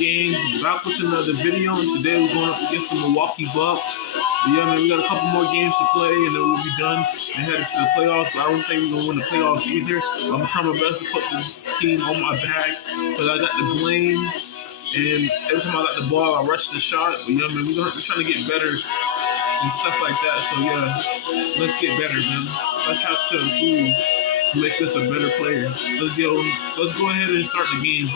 gang? Back with another video, and today we're going up against the Milwaukee Bucks. But yeah, man, we got a couple more games to play, and then we'll be done and headed to the playoffs. But I don't think we're going to win the playoffs either. I'm going to try my best to put the team on my back because I got the blame. And every time I got the ball, I rush the shot. But yeah, man, we're trying to get better and stuff like that. So yeah, let's get better, man. Let's try to improve, make us a better player. Let's go ahead and start the game.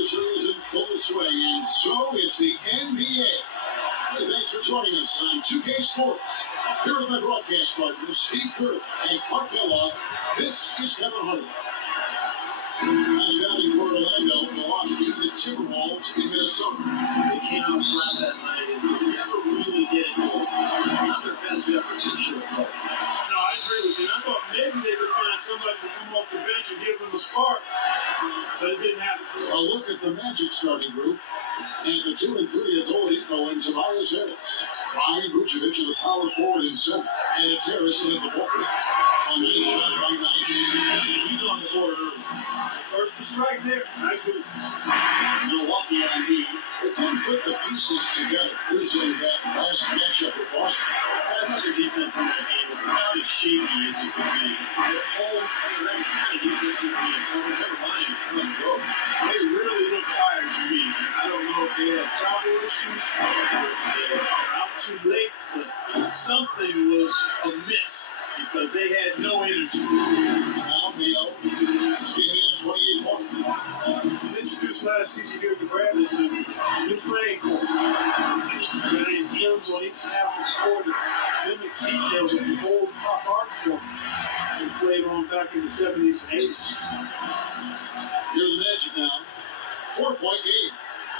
Is in full swing, and so it's the NBA. Hey, thanks for joining us on 2K Sports. Here with my broadcast partners, Steve Kerr and Clark Kellogg. This is Kevin Hunter. Touchdown for Orlando, the loss to the Timberwolves in Minnesota. They came out flat that night and never really get it going. Not their best effort for sure. No, I agree with you. I thought maybe they could find somebody to come off the bench and give them a spark, but it didn't happen. A look at the Magic starting group. And the 2 and 3 is Oladipo and Tobias Harris. Brian Vucevic is the power forward in center. And it's Harrison at the ball. A nice shot by 19. He's on the board early. First is right there. Nice hit. Milwaukee on lead. They couldn't put the pieces together, losing that last matchup with Boston. I thought their defense in that game was about as shaky as it could be. Their whole that kind of defense is being covered. Never mind come go. They really look tired to me. I don't know if they have travel issues or if they are out too late, but something was amiss because they had no energy. Now, speaking of 28 points. Introduced last season here at the Brad is a new playing court. Giant hymns on each half of the court that mimics details of the old pop art form they played on back in the 70s and 80s. Here are the Magic now. 4-point game.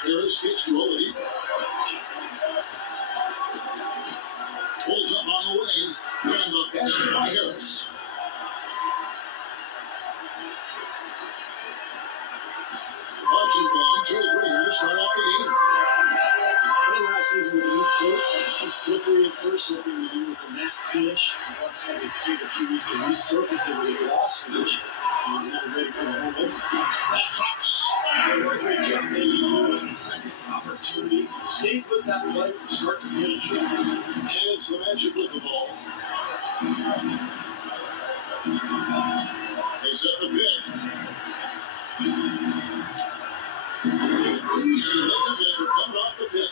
Harris gets to Oladipo. Pulls up on the wing. And the basket by Harris. Hudson gone. 2 or 3 here to start off the game. I think last season with the new coach, it was too slippery at first, something to do with the matte finish. The Bucks had to take a few weeks to resurface it with a gloss finish. And now ready for the home opener. That drops. They were a great job. They used the second opportunity. Stayed with that play from start to finish. And it's the Magic with the ball. They set the pick. Easy layup after coming off the pick.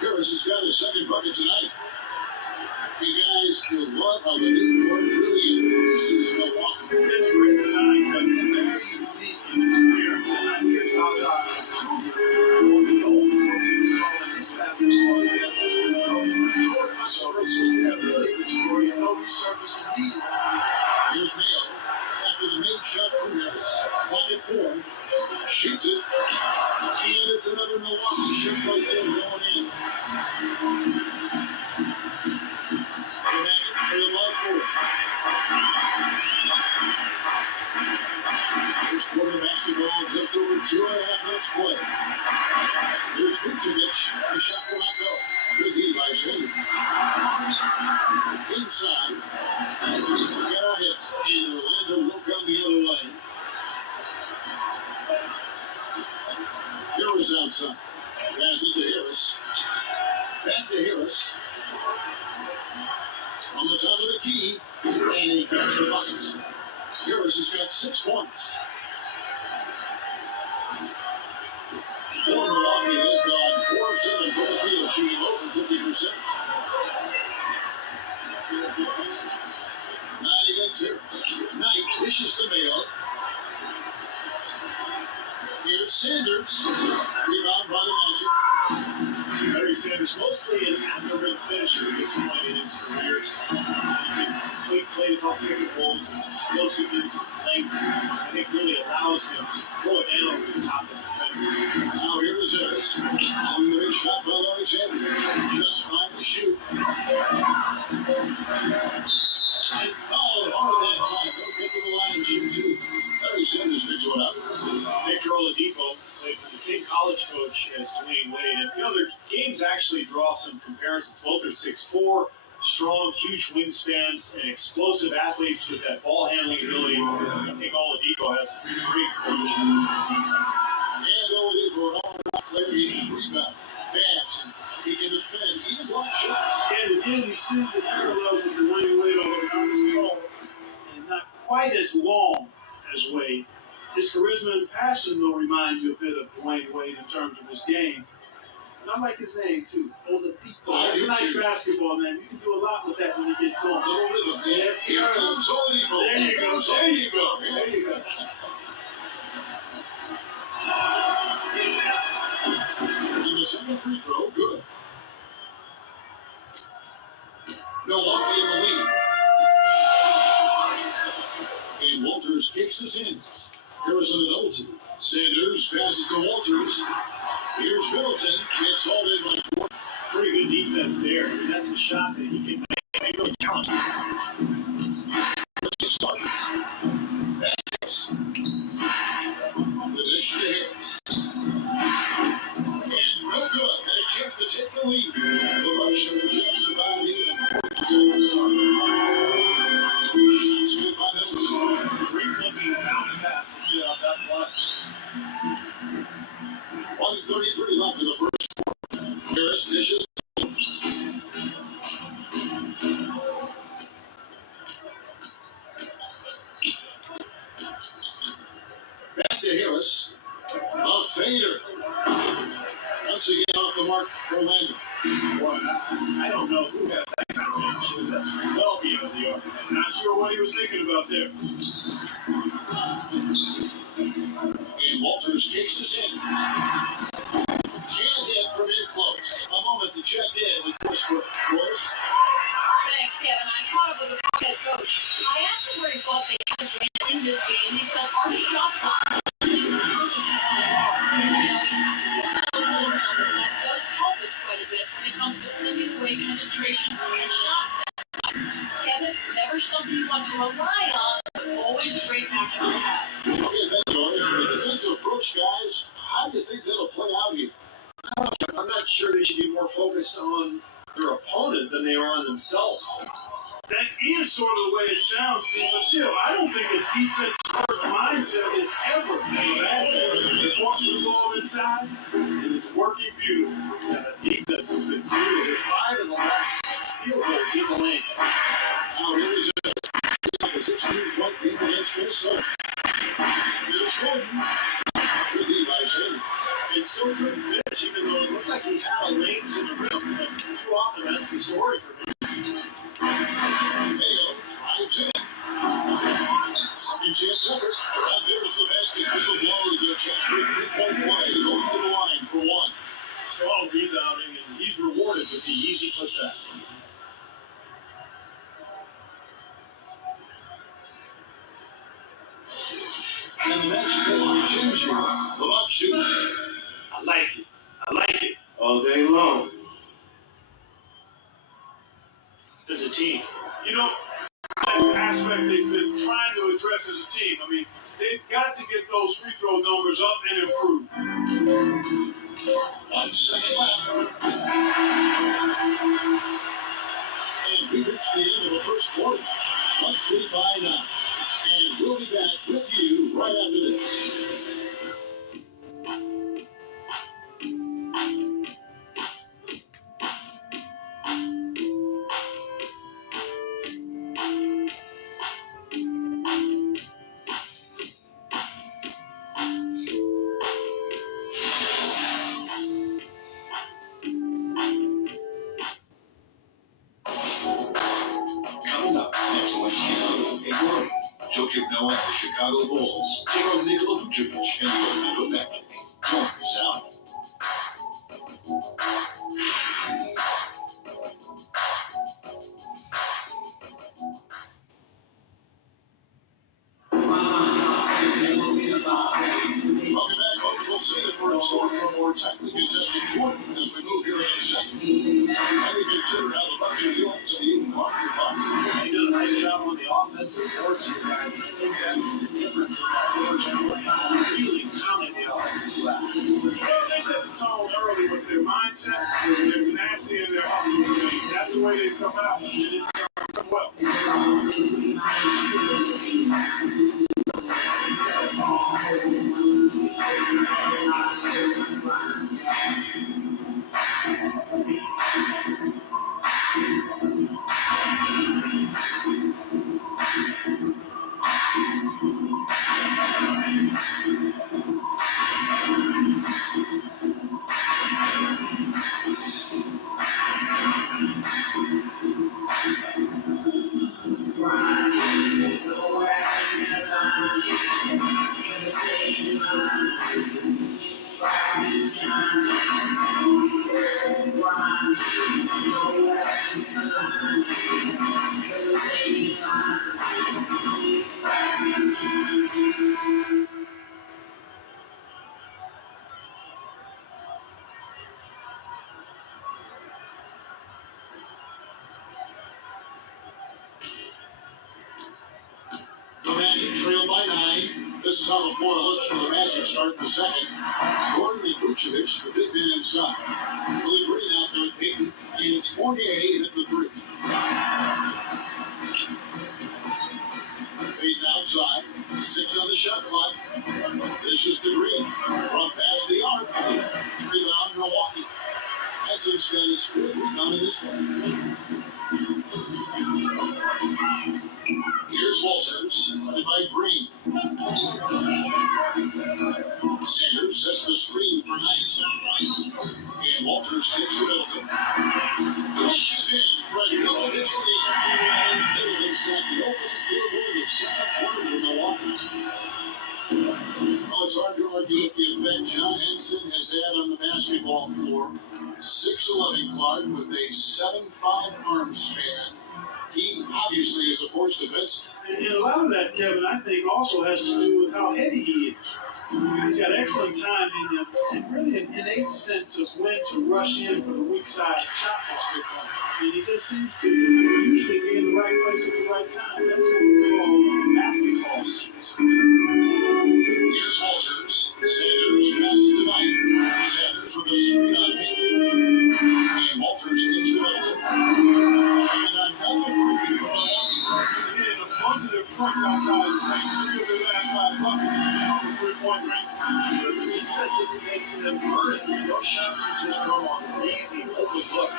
Harris has got his second bucket tonight. Hey guys, you'll love how the new court really increases Milwaukee. It's great design, Kevin. Very unique in its appearance. And I hear about the old courts in this basketball. Really good story. And no resurface needed. Here's Mayo. After the made shot from Harris. Clock at 4. Shoots it. And it's another Milwaukee shot right there going in. The Magic trail by 4. First quarter basketball just over 2.5 minutes play. Here's Vucevic. The shot will not go. Good lead by Slade. Inside. Got hits. And Orlando will come the other way. Harris outside. Pass it to Harris. Back to Harris. On the top of the key. And he gets the bucket. Harris has got 6 points. For Milwaukee, they've gone 4 of 7 from the field, shooting over 50%. Knight against Harris. Knight dishes to Mayo. Here's Sanders. Rebound by the Magic. Larry Sanders, mostly an at-the-rim finisher at this point in his career. He can complete plays off pick and rolls. His explosiveness, his length, I think really allows him to throw it down over the top of the defender. Now here is Harris. On the big shot by Larry Sanders. Just 5 to shoot. And foul hard that time. Don't get to the line and shoot 2. Larry Sanders picks one up. Victor Oladipo played for the same college coach as Dwayne Wade. And the other games actually draw some comparisons. Both are 6'4", strong, huge wingspans, and explosive athletes with that ball handling ability. I think Oladipo has a great coach. And Oladipo, an all-around player, he can rebound, pass, he can defend, even block shots. And again, you see the parallels with Dwayne Wade, although not as tall and not quite as long as Wade. His charisma and passion, though, remind you a bit of Dwayne Wade in terms of his game. And I like his name, too. Oladipo. That's a nice basketball, man. You can do a lot with that when he gets going. Little rhythm. Yes, sir. Here comes Oladipo. There you go. There you go. There you go. And the second free throw, good. Milwaukee in the lead. And Walters kicks this in. Harrison and Middleton. Sanders passes to Walters. Here's Middleton. Gets hauled in by Gordon. Pretty good defense there. That's a shot that he can make. They really challenge him. 6 targets. Harris. The dish to Harris. And no good. Had a chance to take the lead. The Russian just about even 40% to start. Shots good by Middleton. Great looking bounce passes on that play. 1:33 left in the first quarter. Harris dishes. Back to Harris. A fader. Once again off the mark, Orlando. Boy, I don't know who has that kind of leadership. That's well beyond the arc. Not sure what he was thinking about there. And Walters kicks this in. Can't hit from in close. A moment to check in with Chris Brooks. Thanks, Kevin. I caught up with the head coach. I asked him where he thought they had to win in this game. He said, our shot clock. That does help us quite a bit when it comes to sending away penetration and shots. Kevin, never something you want to rely on, but always a great backup to have. Okay, thank you, Boris. The defensive approach, guys. How do you think that'll play out here? I'm not sure they should be more focused on their opponent than they are on themselves. That is sort of the way it sounds, Steve, but still, I don't think a defense-first mindset is ever a bad thing. They're forcing the ball inside, and it's working beautifully. Yeah, the defense has been brutal. 5 of the last 6 field goals in the lane. Now here is a 16-point game against Minnesota. Here's Gordon. Good lead by Shady. It still couldn't finish, even though it looked like he had a lane to the rim. But too often, that's the story for him. Mayo drives in. Second chance effort. And there's the basket. Whistle blows and a chance for a three-point play. Going to the line for one. Strong rebounding, and he's rewarded with the easy putback. And the next play changes. The Bucks shoot. I like it. I like it. All day long. As a team. You know, that's an aspect they've been trying to address as a team. I mean, they've got to get those free throw numbers up and improve. 1 second left. And we reach the end of the first quarter. Bucks lead by 9. And we'll be back with you right after this. Coming up next Wednesday night, April 8th, Jokic Noah and the Chicago Bulls take on Nikola Vucevic and the Orlando Magic. Join us out. Welcome back, folks. We'll see you for a short one more tightly contested quarter as we move here in a second. Highly considered how the Bucks are doing, so you can mark your thoughts. He did a nice job on the offensive boards, you guys. I think that was the difference in that boards. Really pounding the offensive glass. They set the tone early with their mindset, their tenacity, and their hustle. That's the way they come out. And it turned well. The Magic trail by 9. This is how the floor looks for the Magic start the second. Gordon and Vucevic, the big man inside. Willie Green out there with Peyton, and it's 48 at the 3. Peyton outside, 6 on the shot clock. This is the Green from past the arc. Rebound Milwaukee. Hudson's got his 4th rebound in this one. Here's Walters, led by Green. Sanders sets the screen for Knight. And Walters takes to Middleton. Pushes in for a double-digit lead. Middleton's got the open field goal in the second quarter for Milwaukee. Well, it's hard to argue with the effect John Henson has had on the basketball floor. 6'11" Clark with a 7'5" arm span. He obviously is a force defense. And a lot of that, Kevin, I think also has to do with how heady he is. He's got excellent time in him and really an innate sense of when to rush in for the weak side shot basket. And he just seems to usually be in the right place at the right time. That's what we call basketball sense. Here's Walters. Sanders passes to Knight. Sanders with a screen on Peyton. And Walters gets to Middleton. And another 3 from Milwaukee. Again, a bunch of their points outside of the paint. 3 of their last 5 buckets on the 3-point range. The defense isn't making them hurt. Those shots are just come on easy, open look.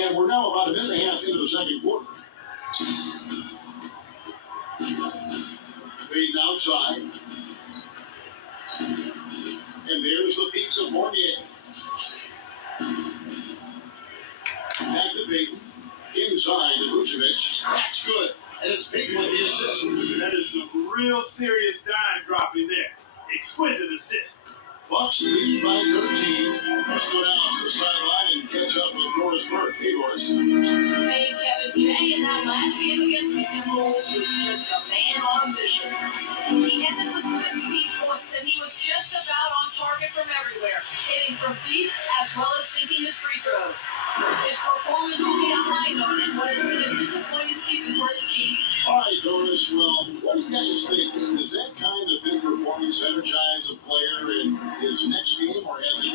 And we're now about a minute and a half into the second quarter. Payton outside. And there's the feed to Fournier. Back to Payton. Inside to Vucevic. That's good. And it's Payton with the assist. That is some real serious dime dropping there. Exquisite assist. Bucks lead by 13. Let's go down to the sideline and catch up with Doris Burke. Hey, Doris. Hey, Kevin. Jay in that last game against the Timberwolves was just a man on a mission. He ended with 16 points, and he was just about on target from everywhere, hitting from deep as well as sinking his free throws. His performance will be a high note in what has been a disappointing season for his team. All right, Doris. Well, what do you guys think? Does that kind of big performance energize a player in his next game, or has it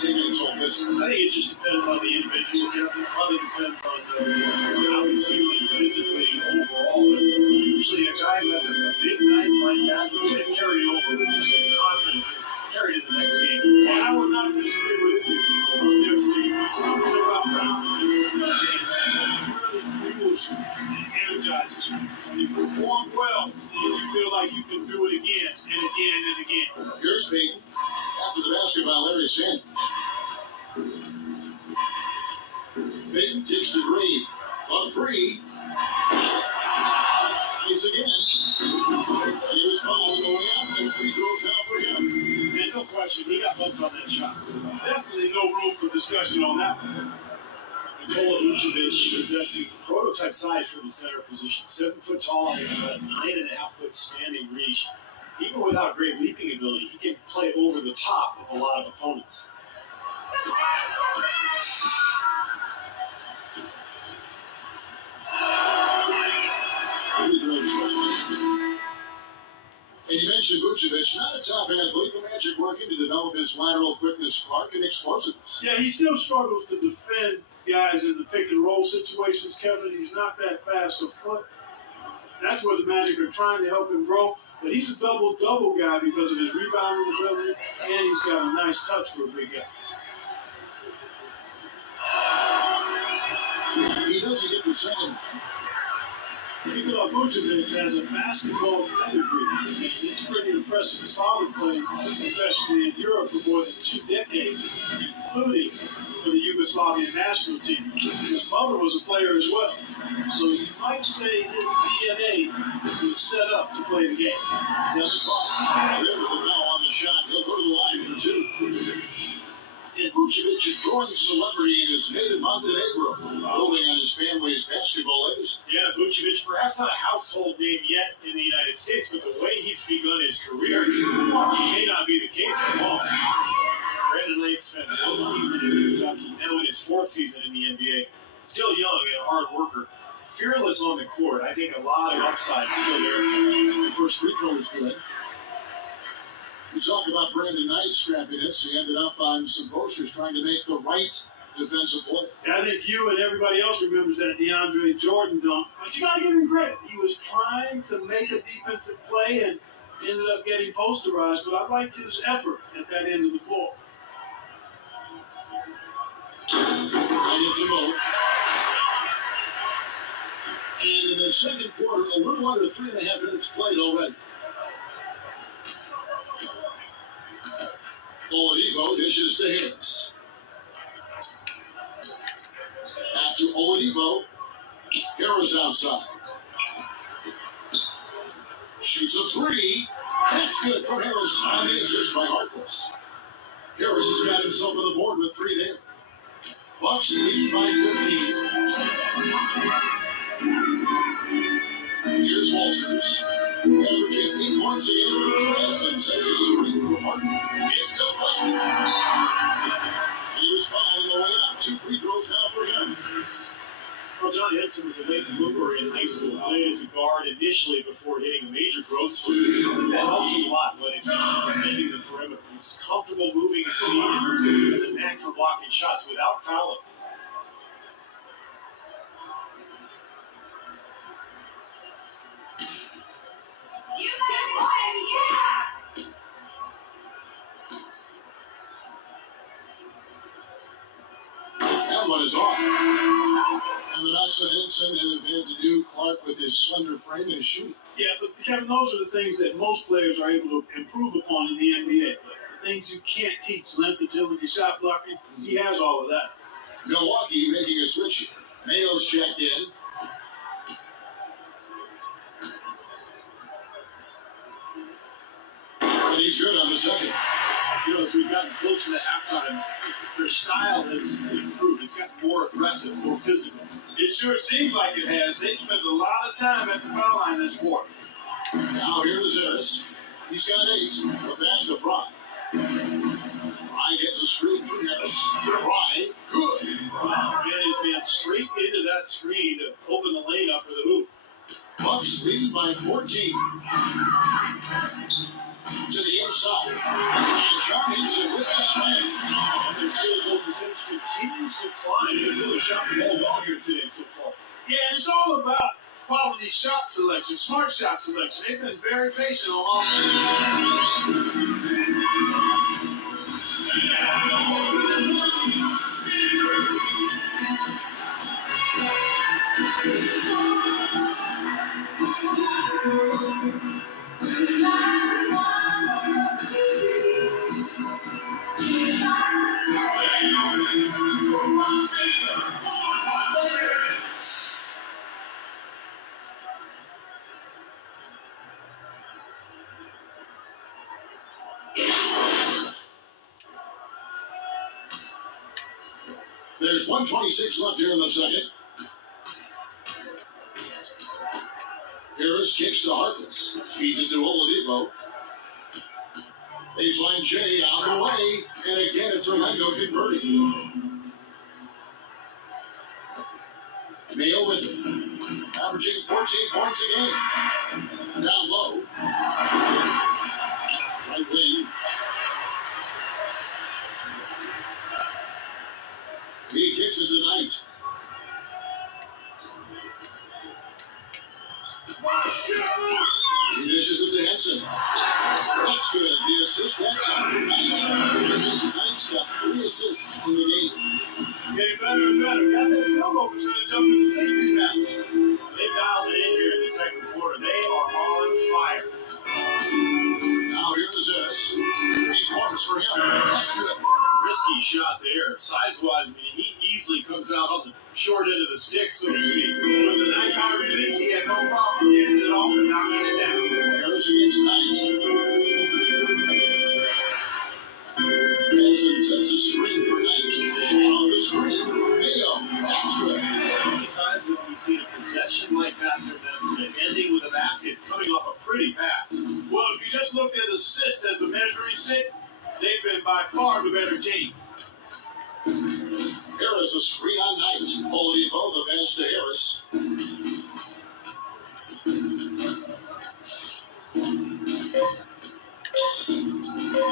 taken its own physical? I think it just depends on the individual. It probably depends on how he's feeling physically overall. But usually a guy who has a big night like that, it's going to carry over with just the confidence and carry to the next game. And I would not disagree with you on the next game. There's something about really fuels you and energizes you. When you perform well, then you feel like you can do it again and again and again. Here's Payton. After the basketball, Larry Sanders. Payton kicks the green. On three. He's again. And he was fouled on the way out. 2 free throws now for him. And no question, he got bumped on that shot. Definitely no room for discussion on that one. Nikola Vucevic possessing prototype size for the center position. 7 foot tall, has about 9.5 foot standing reach. Even without great leaping ability, he can play over the top of a lot of opponents. Free throws. And you mentioned Vucevic, not a top athlete. The Magic working to develop his lateral quickness, Clark, and explosiveness. Yeah, he still struggles to defend guys in the pick and roll situations, Kevin. He's not that fast up front. That's where the Magic are trying to help him grow. But he's a double-double guy because of his rebounding ability, and he's got a nice touch for a big guy. He doesn't get the second. Nikola Vucevic has a basketball pedigree. It's pretty impressive. His father played professionally in Europe for more than 2 decades, including for the Yugoslavian national team. His mother was a player as well. So you might say his DNA was set up to play the game. There's a foul on the shot. He'll go to the line for 2. And Vucevic is growing celebrity in his native Montenegro, building on his family's basketball legacy. Yeah, Vucevic, perhaps not a household name yet in the United States, but the way he's begun his career may not be the case for long. Brandon Knight spent 1 season in Kentucky, now in his 4th season in the NBA. Still young and a hard worker. Fearless on the court. I think a lot of upside is still there. The first free throw is good. We talk about Brandon Knight's scrappiness. He ended up on some posters trying to make the right defensive play. And I think you and everybody else remembers that DeAndre Jordan dunk. But you got to give him credit. He was trying to make a defensive play and ended up getting posterized. But I liked his effort at that end of the floor. And it's a move. And in the second quarter, a little under 3.5 minutes played already. Oladipo dishes to Harris. Back to Oladipo. Harris outside. Shoots a 3. That's good from Harris on the assist by Harkless. Harris has got himself on the board with 3 there. Bucks lead by 15. Here's Walters. Averaging 8 points a game. Nelson sets a screen for Martin. It's deflected. He was fouled on the way out. 2 free throws now for him. Well, John Henson was a late bloomer in high school. Played as a guard initially before hitting a major growth spurt. That helps a lot when it comes to defending the perimeter. He's comfortable moving his feet and has a knack for blocking shots without fouling. That one is off. And the knocks of Henson have had to do Clark with his slender frame and his shooting. Yeah, but Kevin, those are the things that most players are able to improve upon in the NBA. The things you can't teach, length, agility, shot blocking, he has all of that. Milwaukee making a switch. Mayo's checked in. And he's good on the second. You know, as we've gotten closer to halftime, their style has improved. It's gotten more aggressive, more physical. It sure seems like it has. They've spent a lot of time at the foul line this quarter. Now here's Harris. He's got 8. The pass to Fry. Fry gets a screen from Harris. Fry, good. Again, he's man straight into that screen to open the lane up for the hoop. Bucks lead by 14. To the inside. And John Henson with a slam. And their field goal percentage continues to climb. They've really shot the ball well here today so far. Yeah, and it's all about quality shot selection, smart shot selection. They've been very patient on offense. There's 1:26 left here in the second. Harris kicks to Harkless. Feeds it to Oladipo. Baseline J on the way. And again, it's Orlando converting. Mayo with it. Averaging 14 points a game. Down low. Right wing. He kicks it tonight. He dishes it to Henson. That's good. The assist that time for Knight. Knight's got 3 assists in the game. Getting better and better. Got that field goal percentage up in the 60s now. They dialed it in here in the second quarter. They are on fire. Now here's Harris. 8 points for him. That's good. Risky shot there. Size-wise, I mean, he easily comes out on the short end of the stick, so to speak. With a nice high release, he had no problem getting it off and knocking it down. Harris against Knight. Henson sets a screen for Knight. On the screen for Mayo. That's good. How many times have we seen a possession like that for them, ending with a basket coming off a pretty pass? Well, if you just look at assists as the measuring stick, they've been by far the better team. Harris a screen on Knight. Oladipo the pass to Harris.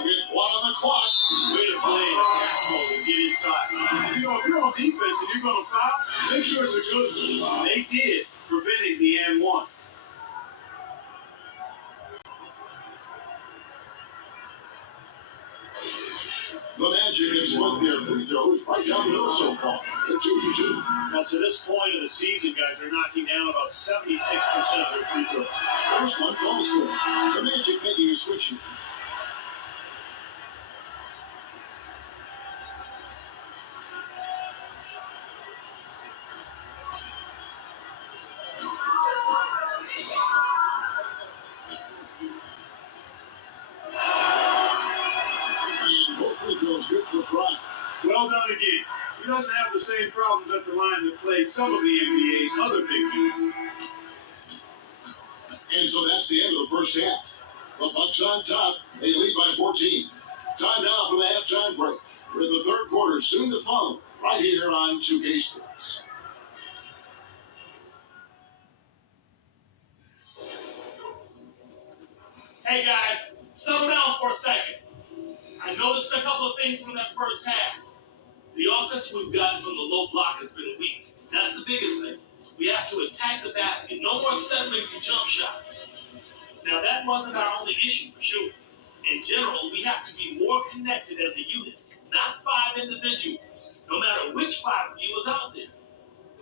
With 1 on the clock. Way to play in attack mode and get inside. You know, if you're on defense and you're going to foul, make sure it's a good one. They did, preventing the and one. The Magic has won their free throws right down the middle so far. They're 2 for 2. Now, to this point of the season, guys, they're knocking down about 76% of their free throws. First one falls through. The Magic making a switch here. Good for Fry. Well done again. He doesn't have the same problems at the line that play some of the NBA's other big men. And so that's the end of the first half. The Bucks on top. They lead by 14. Time now for the halftime break. We're in the third quarter, soon to follow, right here on 2K Sports. Hey guys, settle down for a second. I noticed a couple of things from that first half. The offense we've gotten from the low block has been weak. That's the biggest thing. We have to attack the basket. No more settling for jump shots. Now, that wasn't our only issue, for sure. In general, we have to be more connected as a unit, not 5 individuals. No matter which 5 of you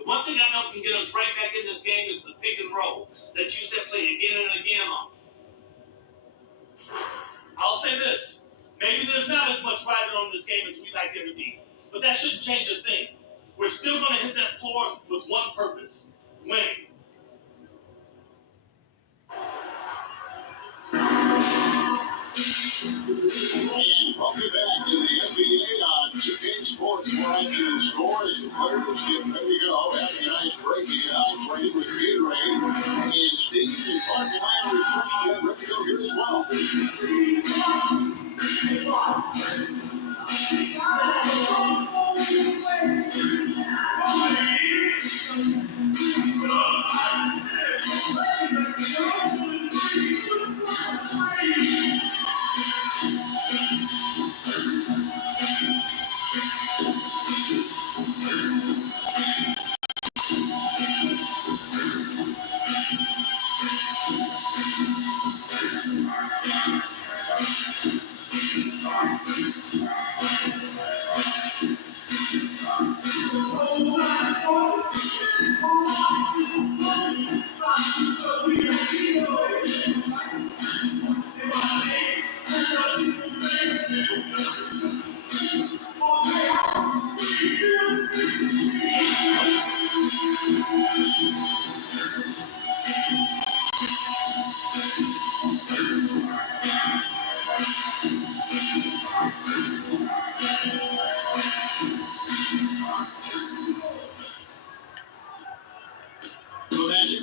One thing I know can get us right back in this game is the pick and roll. Let's use that play again and again on. I'll say this. Maybe there's not as much riding on this game as we'd like there to be. But that shouldn't change a thing. We're still going to hit that floor with one purpose. Winning. And welcome back to the NBA on 2K Sports, where action and score as the players get ready to go. Having a nice break in hydrated with Gatorade. And Steve and Clark and I are refreshed and ready to go here as well.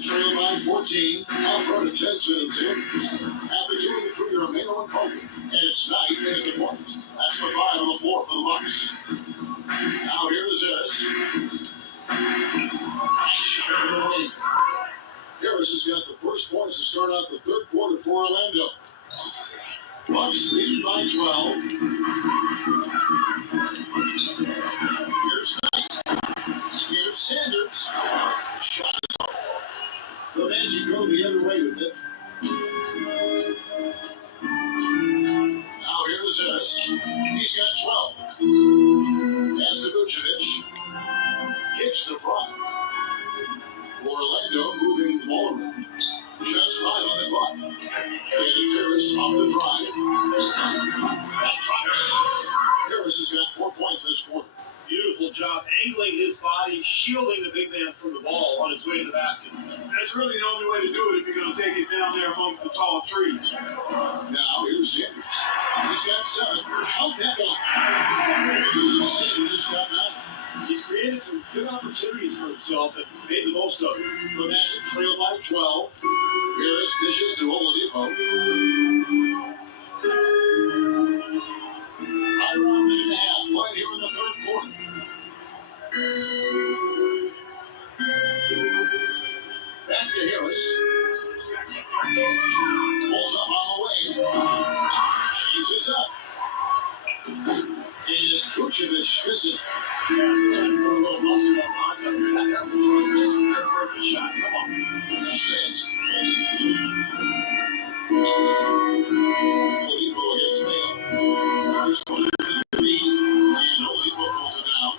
Trail by 14, out front it's Henson and Sanders. At the 2 and 3 are Mayo and Kobe. And it's Knight in at the point. That's the 5 on the floor for the Bucks. Now here is Harris. Nice shot from the lane. Harris has got the first points to start out the third quarter for Orlando. Bucks leading by 12. Here's Knight. Here's Sanders. Shot is off. The Magic go the other way with it. Now here is Harris. He's got 12. As to Vucevic. Kicks the front. Orlando moving the ball around. Just 5 on the clock. And it's Harris off the drive. That drops. Harris has got 4 points this quarter. Beautiful job angling his body, shielding the big man from the ball on his way to the basket. That's really the only way to do it if you're going to take it down there amongst the tall trees. Now here's Sanders. He's got 7. Out that one. Sanders has got 9. He's created some good opportunities for himself and made the most of it. The Magic trail by 12. Harris dishes to Oladipo. Right around a minute and a half played here in the third quarter. Back to Harris. Pulls up on the wing. Changes up. And it's Vucevic missing. Yeah, trying to put a little muscle on contact. That was just a perfect shot. Come on. Nice chance. Oladipo against Mayo. First one to the 3. And Oladipo pulls it down.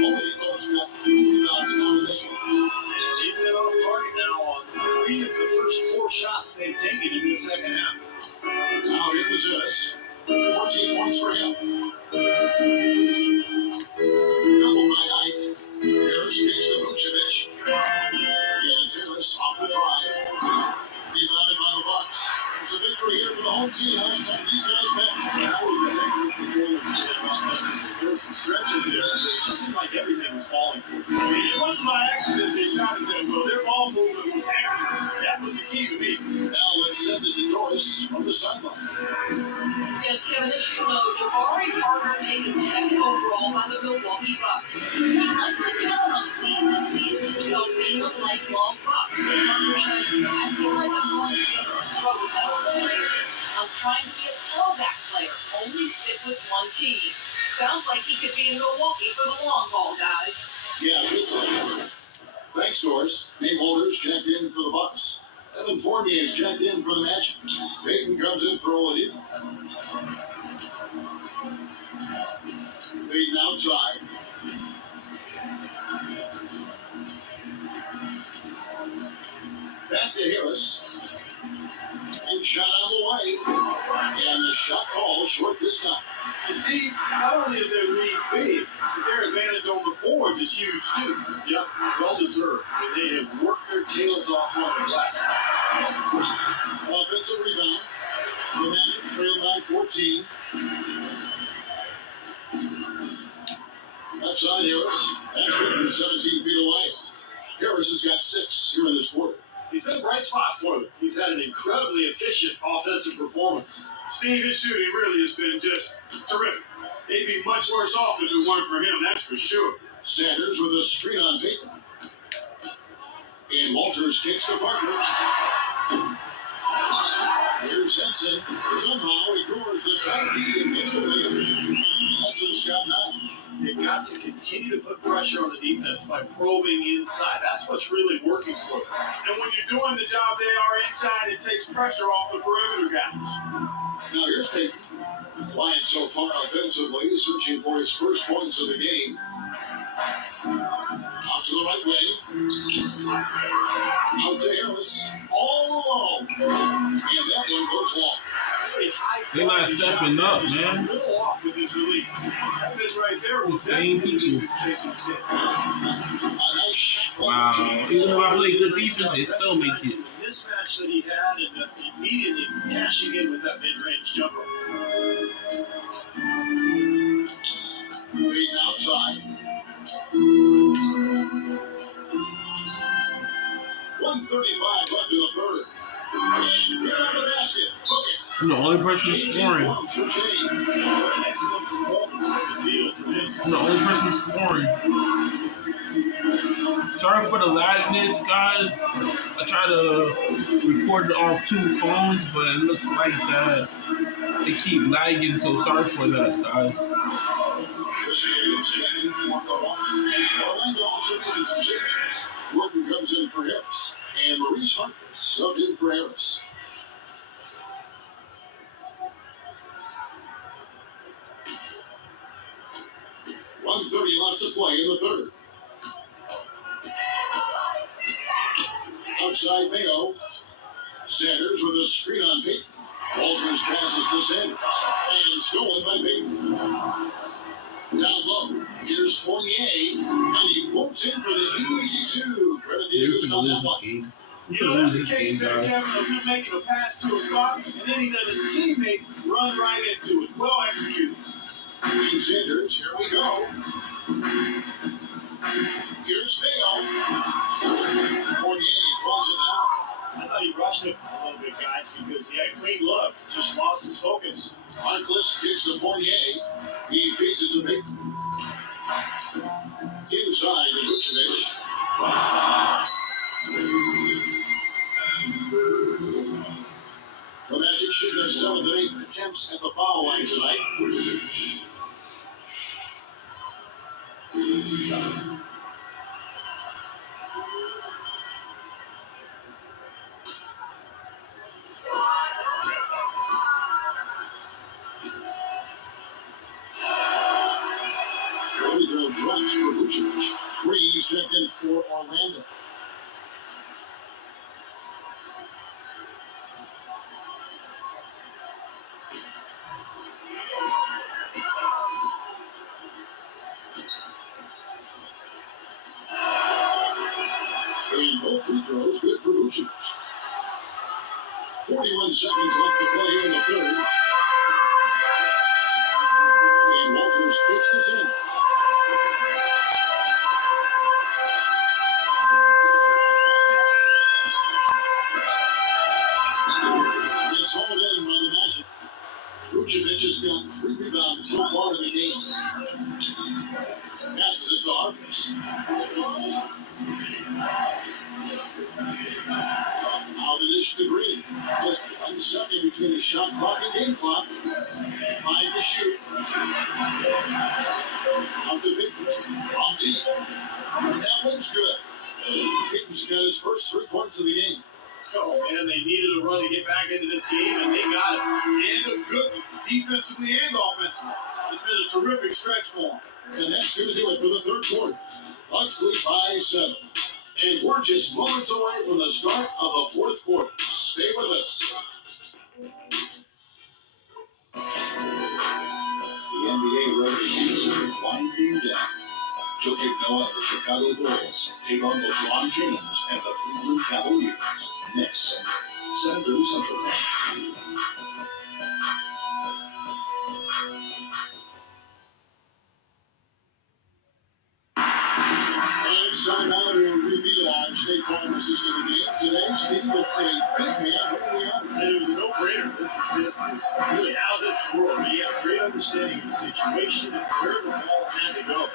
Oladipo's got 3 rebounds now in this one. And they've been off target now on 3 of the first 4 shots they've taken in the second half. Now here is Harris. 14 points for him. Double by Knight. Harris takes to Vucevic. And it's Harris off the drive. Rebounded by the Bucks. It's a victory here for the home team. Last time these guys met. That was a heck of a performance for them offensively. There were some stretches there. It just seemed like everything was falling for them. I mean, it wasn't by accident they shot at them, though. Their ball movement was excellent. That was the key to me. Now let's send it to Doris from the sideline. Yes, Kevin, as you know, Jabari Parker taken second overall by the Milwaukee Bucks. He likes the talent on the team and sees himself being a lifelong Buck. Parker said, I feel like I'm going to get to grow with that organization. I'm trying to be a throwback player, only stick with one team. Sounds like he could be in Milwaukee for the long haul, guys. Yeah, good play. Thanks, Doris. Name holders checked in for the Bucks. Evan Fournier is checked in for the match. Payton comes in for Oladipo. Payton outside. Harris. Big shot on the way. And the shot call short this time. You see, not only is their lead big, but their advantage on the boards is huge too. Yep, well deserved. And they have worked their tails off on the glass. Offensive rebound. The Magic trail by 14. Left side Harris. That's good from 17 feet away. Harris has got 6 here in this quarter. He's been a bright spot for them. He's had an incredibly efficient offensive performance. Steve, his shooting really has been just terrific. They'd be much worse off if it weren't for him, that's for sure. Sanders with a screen on Peyton. And Walters kicks to Parker. Here's Henson. Somehow ignores the 20 and gets away. Henson's got 9. They've got to continue to put pressure on the defense by probing inside. That's what's really working for them. And when you're doing the job they are inside, it takes pressure off the perimeter guys. Now here's Peyton. Quiet so far offensively, searching for his first points of the game. Out to the right wing. Out to Harris. All alone. And that one goes long. They're not stepping up, man. Off with his release. This right there The same people. A nice shot. Wow. Even though I play good defense, they still make it. The mismatch that he had and immediately cashing in with that mid-range jumper. Being outside. 1:35 left in the third. And here on the basket. Look it. I'm the only person scoring. Excellent performance from the field for him. I'm the only person scoring. Sorry for the loudness, guys. I try to record it off 2 phones, but it looks like that they keep lagging, so sorry for that, guys. Orlando also making some changes. Gordon comes in for Harris. And Maurice Harkless subbed in for Harris. .130 left to play in the third. Outside Mayo. Sanders with a screen on Peyton. Walters passes to Sanders. And stolen by Peyton. Down low. Here's Fournier. And he floats in for the easy 2. Credit the assist on that one. Game. You know, that's the case there, Kevin, of him making a pass to a spot, and then he let his teammate run right into it. Well executed. Team Sanders, here we go. Here's Mayo. Fournier pulls it down. I thought he rushed him a little bit, guys, because he had a clean look. Just lost his focus. Harkless kicks to Fournier. He feeds it to Peyton. Inside to Vucevic. The Magic shoot their 7th and 8th attempts at the foul line tonight. Free throw drops for Vucevic. Green checked in for Orlando. And both free throws good for Vucevic. 41 seconds left to play here in the third. And Walters kicks to Sanders. It's hauled in by the Magic. Vucevic has got 3 rebounds so far in the game. Passes it to Harkless. Out the dish to Green. Just 1 second between the shot clock and game clock. 5 to shoot. Out to Peyton. From deep. And that one's good. Peyton's got his first 3 points of the game. Oh, man, they needed a run to get back into this game, and they got it. And a good one, defensively and offensively. It's been a terrific stretch for him. And that's going to do it for the third quarter. Bucks lead by 7. And we're just moments away from the start of the fourth quarter. Stay with us. The NBA regular season is winding down. Jokic Noah and the Chicago Bulls take on LeBron James and the Cleveland Cavaliers next Sunday, 7:30 Central Time. It's time now to review our State Farm assistant of the game today. Steve, it's a big man. What do we have? And it was a no-brainer. This assist is really out of this world. He had a great understanding of the situation and where the ball had to go.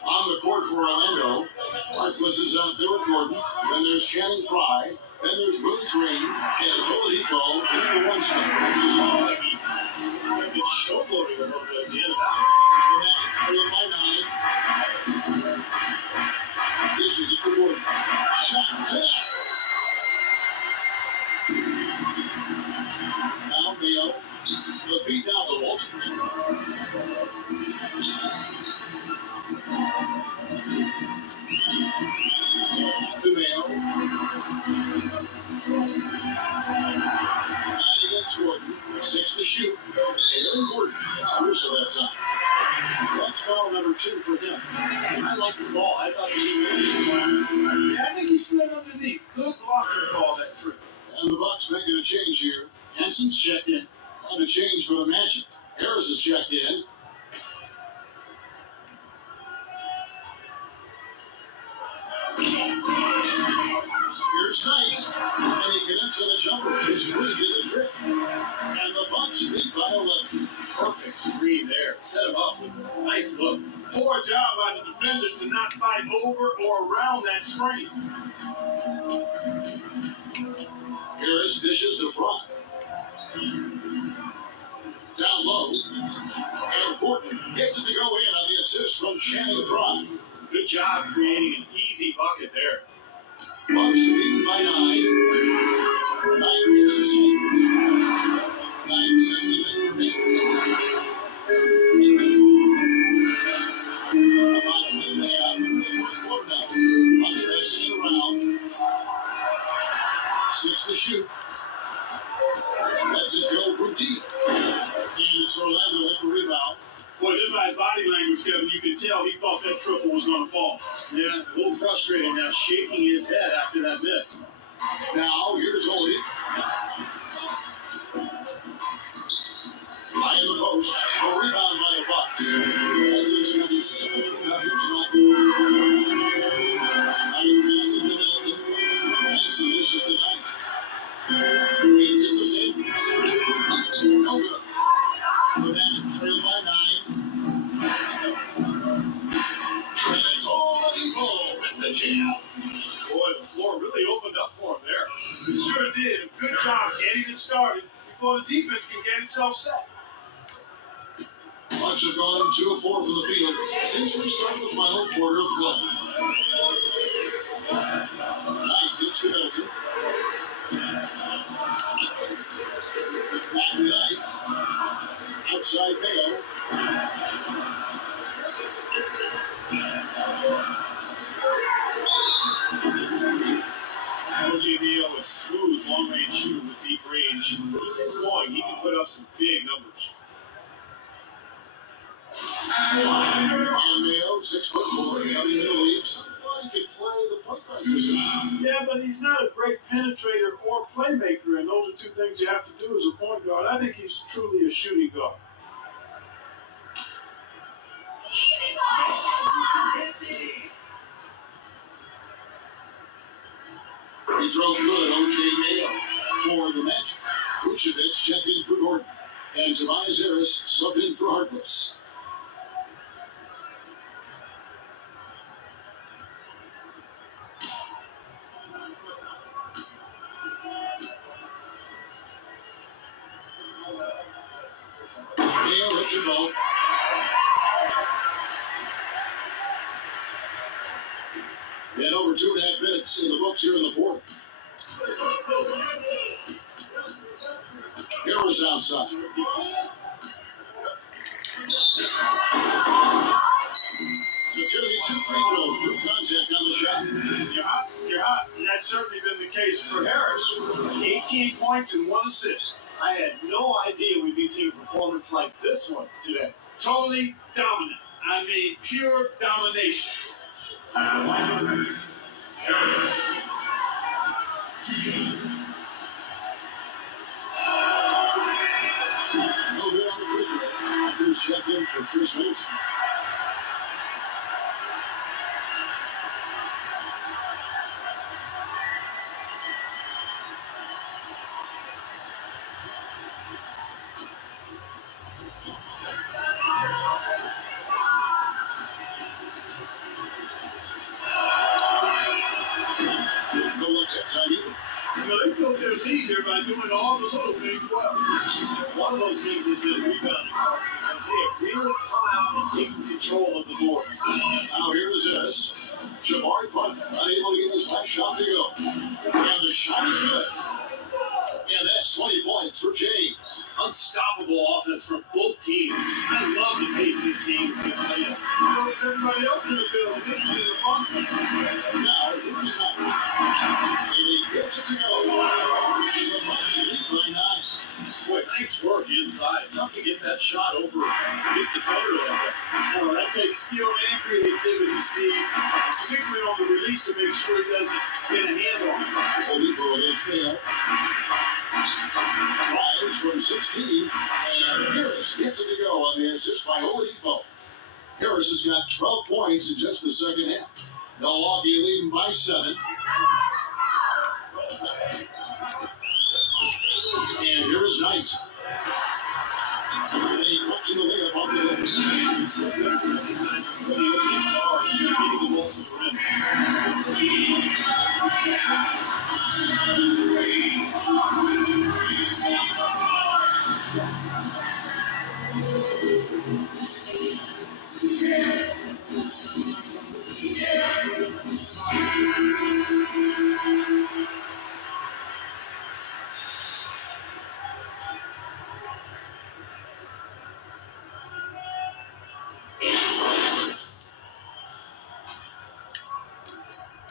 On the court for Orlando, Harkless is out there with Gordon. Then there's Channing Frye. Then there's Willie Green. And it's Oladipo in the one spot. Oh, I've been showboating a little bit at the end of that. The Magic trail by 9. This is a good Gordon. Shot to that. Now Mayo. The feet down to Walters. DeMayo. And against Gordon. 6 to shoot. Aaron Gordon gets loose at that time. That's foul number 2 for him. I like the ball. I thought he Yeah, I think he slid underneath. Good blocker call that trick. And the Bucks making a change here. Henson's checked in. On a change for the Magic. Harris is checked in. Here's Knight. And he connects on a jumper. His screen did the trick. And the Bucks lead by 11. perfect screen there. Set him up with a nice look. Poor job by the defender to not fight over or around that screen. Harris dishes to Frye. Down low. And Gordon gets it to go in on the assist from Channing Frye. Good job creating an easy bucket there. Bucks leading by 9. Knight gets his hand. Knight sends it in for him. About a minute and a half in the fourth quarter now. Bucks passing it around. 6 to shoot. Lets it go from deep. And it's Orlando with the rebound. Boy, just by his body language, Kevin, you could tell he thought that triple was going to fall. Yeah, a little frustrating now, shaking his head after that miss. Now, here's Oldie. High in the post. A rebound by the Bucks. That's his 27th rebound here tonight. Knight passes to Middleton. And some dishes to Knight. Feeds it to Sanders. No good. The Magic trail by 9. And it's Oladipo with the jam. Boy, the floor really opened up for him there. He sure did. A good job getting it started before the defense can get itself set. Bucks have gone 2 of 4 from the field since we started the final quarter of play. Knight gets to Middleton. Back to Knight. Outside Mayo. LJ Mayo is smooth, long-range shooter with deep range. When he gets going, he can put up some big numbers. And Mayo, 6'4", coming in the leap. So thought he could play the point guard position. Yeah, but he's not a great penetrator or playmaker, and those are two things you have to do as a point guard. I think he's truly a shooting guard. He throws good, O.J. Mayo for the Magic. Vucevic checked in for Gordon. And Tobias Harris subbed in for Harkless. Hale hits them both. And over 2.5 minutes in the books here in the fourth. Harris outside. It's going to be 2 free throws. Drew contact on the shot. You're hot. And that's certainly been the case for Harris. 18 points and 1 assist. I had no idea we'd be seeing a performance like this one today. Totally dominant. I mean, pure domination. Harris. No good on the free throw. Here's check in for Chris Wilson. They filled their lead here by doing all the little things well. One of those things has been rebounding. Because they have really come out and taken control of the boards. Now here is this. Jabari Parker unable to get his last shot to go. And the shot is good. And that's 20 points for James. Unstoppable offense from both teams. I love the pace this game has been played at. So is everybody else in the building. This is the fun. Now here's that. And he gets it to go. And the Bucks lead by 9. Boy, nice work inside. Tough to get that shot over a big defender like that. Well, that takes skill and creativity, Steve. Particularly on the release to make sure he doesn't get a hand on it. Oladipo against Hale. Drives from 16. And Harris gets it to go on the assist by Oladipo. Harris has got 12 points in just the second half. Milwaukee leading by 7. And here is Knight. And he flips in the way up on the lips. He's so good at recognizing where the openings are and getting the ball to the rim.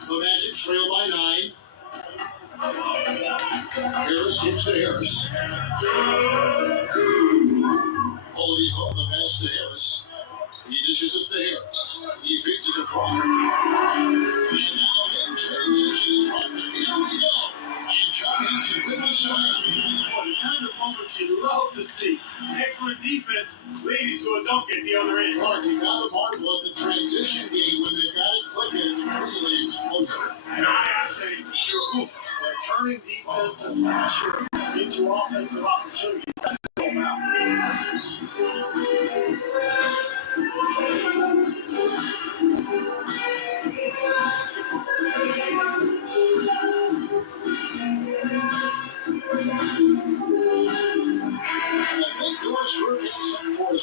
The Magic trail by 9. Harris gives to Harris. Oladipo, the pass to Harris. He dishes it to Harris. He feeds it to Frank. And now in transition is Rodman. Here we go. And John Henson with the slam. Boy, the kind of moments you love to see. Excellent defense leading to a dunk at the other end. Clark, you gotta marvel at the transition game when they've got it clicking. It's really explosive. Sure, oof. Turning defense and pressure into offensive opportunities. That's all about.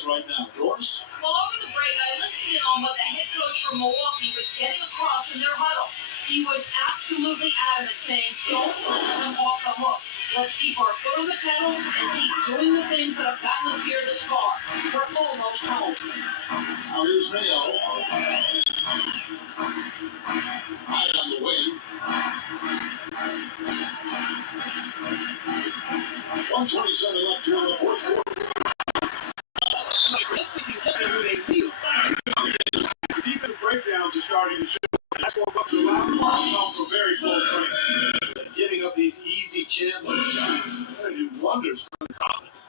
Right now, Doris. Well, over the break, I listened in on what the head coach from Milwaukee was getting across in their huddle. He was absolutely adamant, saying, don't let them off the hook. Let's keep our foot on the pedal and keep doing the things that have gotten us here this far. We're almost home. Now here's Mayo. Right on the wing. 1:27 left here in the fourth quarter. Defensive breakdowns are starting to show. That's what Bucks allow off a very close range. Giving up these easy chances is going to do wonders for the confidence.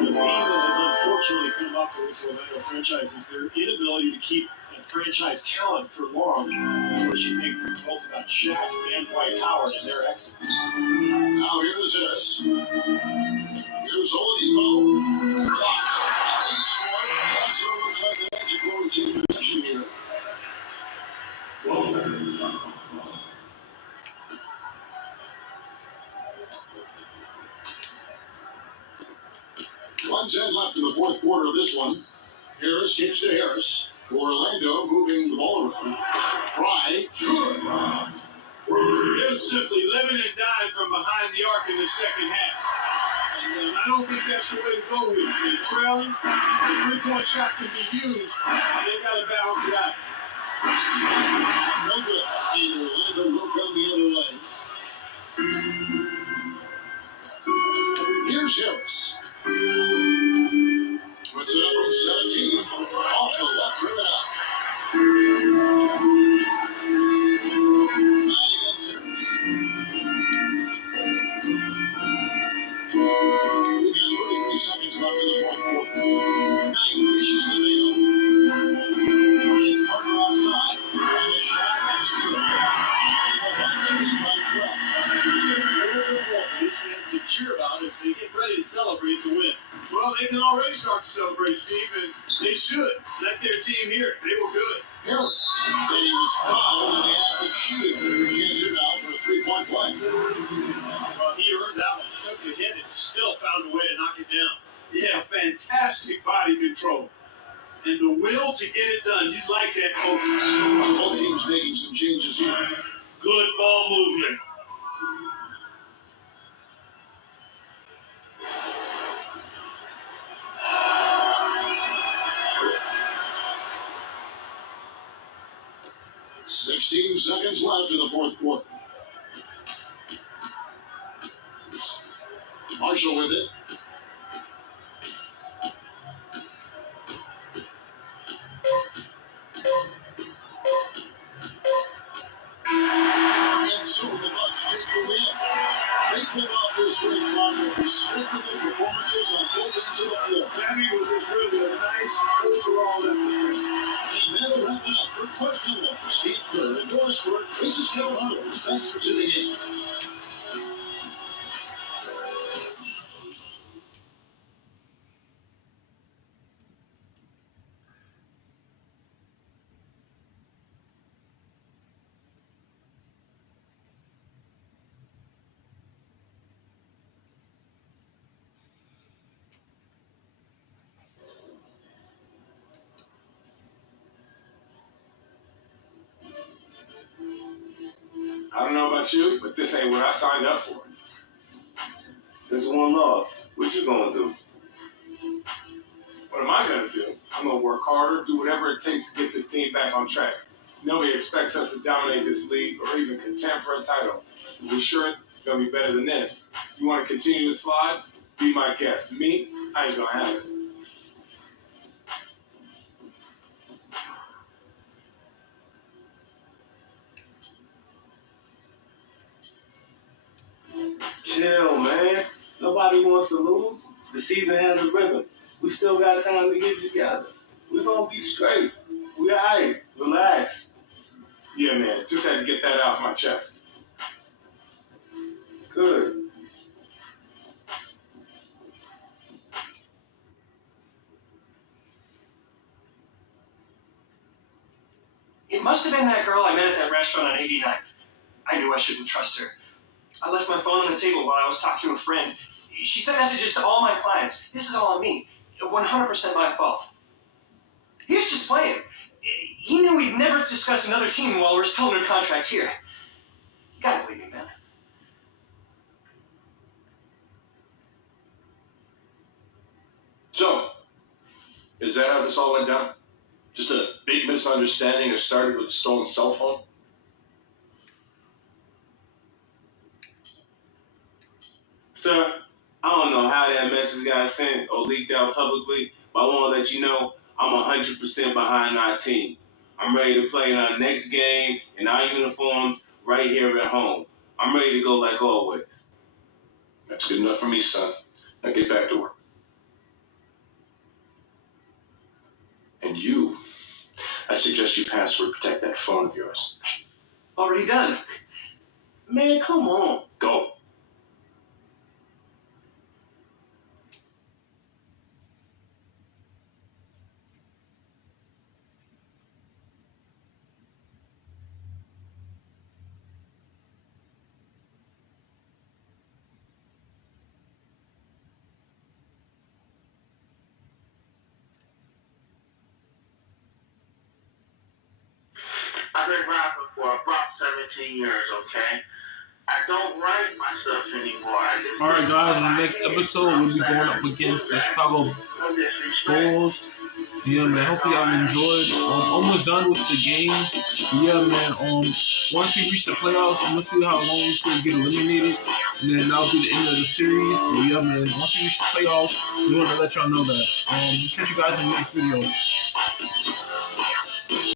The theme that has unfortunately come up for this Orlando franchise is their inability to keep a franchise talent for long. What do you think both about Shaq and Dwight Howard and their exits? Now here's Harris. Here's Oladipo. Clock. That's what looks like the Magic will receive possession here. Wilson. 1:10 left in the fourth quarter of this one. Harris kicks to Harris. Orlando moving the ball around. Fry, good. They're simply living and dying from behind the arc in the second half. And I don't think that's the way to go here. They're trailing. The three-point shot can be used. They've got to balance it out. No good. And Orlando will come the other way. Here's Harris. Puts it up from 17. Off the left rim out. 9 against Harris. We've got 33 seconds left in the fourth quarter. 9 dishes to Mayo. It's Parker outside. And the shot is good. The Bucks lead by 12. A little bit more for these fans to cheer about as they get ready to celebrate the win. Well, they can already start to celebrate, Steve, and they should. Let their team hear it. They were good. Harris. And he was fouled in the act of shooting. He gets it out for a three-point play. Well, he earned that one. Took the hit and still found a way to knock it down. Yeah, fantastic body control. And the will to get it done. You like that, coach. Both teams making some changes here. Good ball movement. Sixteen seconds left in the fourth quarter. Marshall with it. And so the Bucks take the win. They pulled off this win, clock with respectable performances on both ends of the floor. Tammy was just really a nice overall effort. And that'll wrap it up for Clark Kellogg, Steve Kerr, and Doris Burke. This is Kevin Harlow. Thanks for tuning in. I don't know about you, but this ain't what I signed up for. This is one loss. What you gonna do? What am I gonna do? I'm gonna work harder, do whatever it takes to get this team back on track. Nobody expects us to dominate this league or even contend for a title. To be sure, it's gonna be better than this. You wanna continue to slide? Be my guest. Me? I ain't gonna have it. Chill, man. Nobody wants to lose. The season has a rhythm. We still got time to get together. We're gonna be straight. We alright. Relax. Yeah, man. Just had to get that off my chest. Good. It must have been that girl I met at that restaurant on 89th. I knew I shouldn't trust her. I left my phone on the table while I was talking to a friend. She sent messages to all my clients. This is all on me. 100% my fault. He was just playing. He knew we'd never discuss another team while we're still under contract here. You gotta believe me, man. So, is that how this all went down? Just a big misunderstanding that started with a stolen cell phone? Sir, I don't know how that message got sent or leaked out publicly, but I want to let you know I'm 100% behind our team. I'm ready to play in our next game in our uniforms right here at home. I'm ready to go like always. That's good enough for me, son. Now get back to work. And you, I suggest you password protect that phone of yours. Already done. Man, come on. Go. I've been rapping for about 17 years, okay? I don't write myself anymore. All right, guys. In the next episode, we'll be going up against the Chicago Bulls. Yeah, man. Hopefully, y'all enjoyed. Almost done with the game. Yeah, man. Once we reach the playoffs, I'm gonna see how long we can get eliminated, and then that'll be the end of the series. But yeah, man. Once we reach the playoffs, we want to let y'all know that. Catch you guys in the next video.